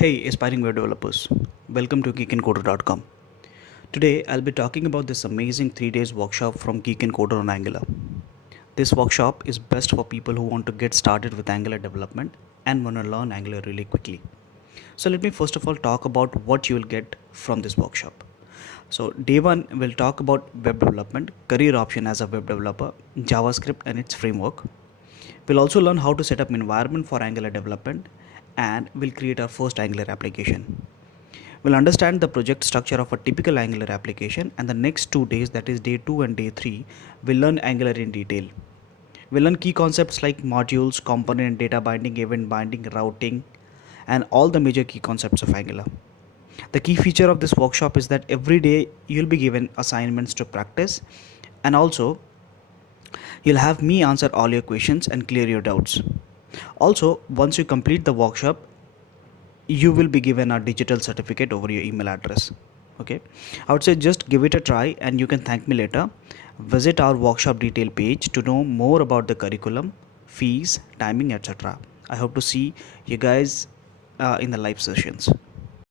Hey, aspiring web developers, welcome to geekandcoder.com. Today, I'll be talking about this amazing 3 days workshop from Geek and Coder on Angular. This workshop is best for people who want to get started with Angular development and want to learn Angular really quickly. So, let me first of all talk about what you will get from this workshop. So, day 1 will talk about web development, career option as a web developer, JavaScript and its framework. We'll also learn how to set up environment for Angular development and we'll create our first Angular application. We'll understand the project structure of a typical Angular application, and the next 2 days, that is day 2 and day 3, we'll learn Angular in detail. We'll learn key concepts like modules, component, data binding, event binding, routing, and all the major key concepts of Angular. The key feature of this workshop is that every day you'll be given assignments to practice, and also you'll have me answer all your questions and clear your doubts. Also, once you complete the workshop, you will be given a digital certificate over your email address. Okay, I would say just give it a try and you can thank me later. Visit our workshop detail page to know more about the curriculum, fees, timing, etc. I hope to see you guys in the live sessions.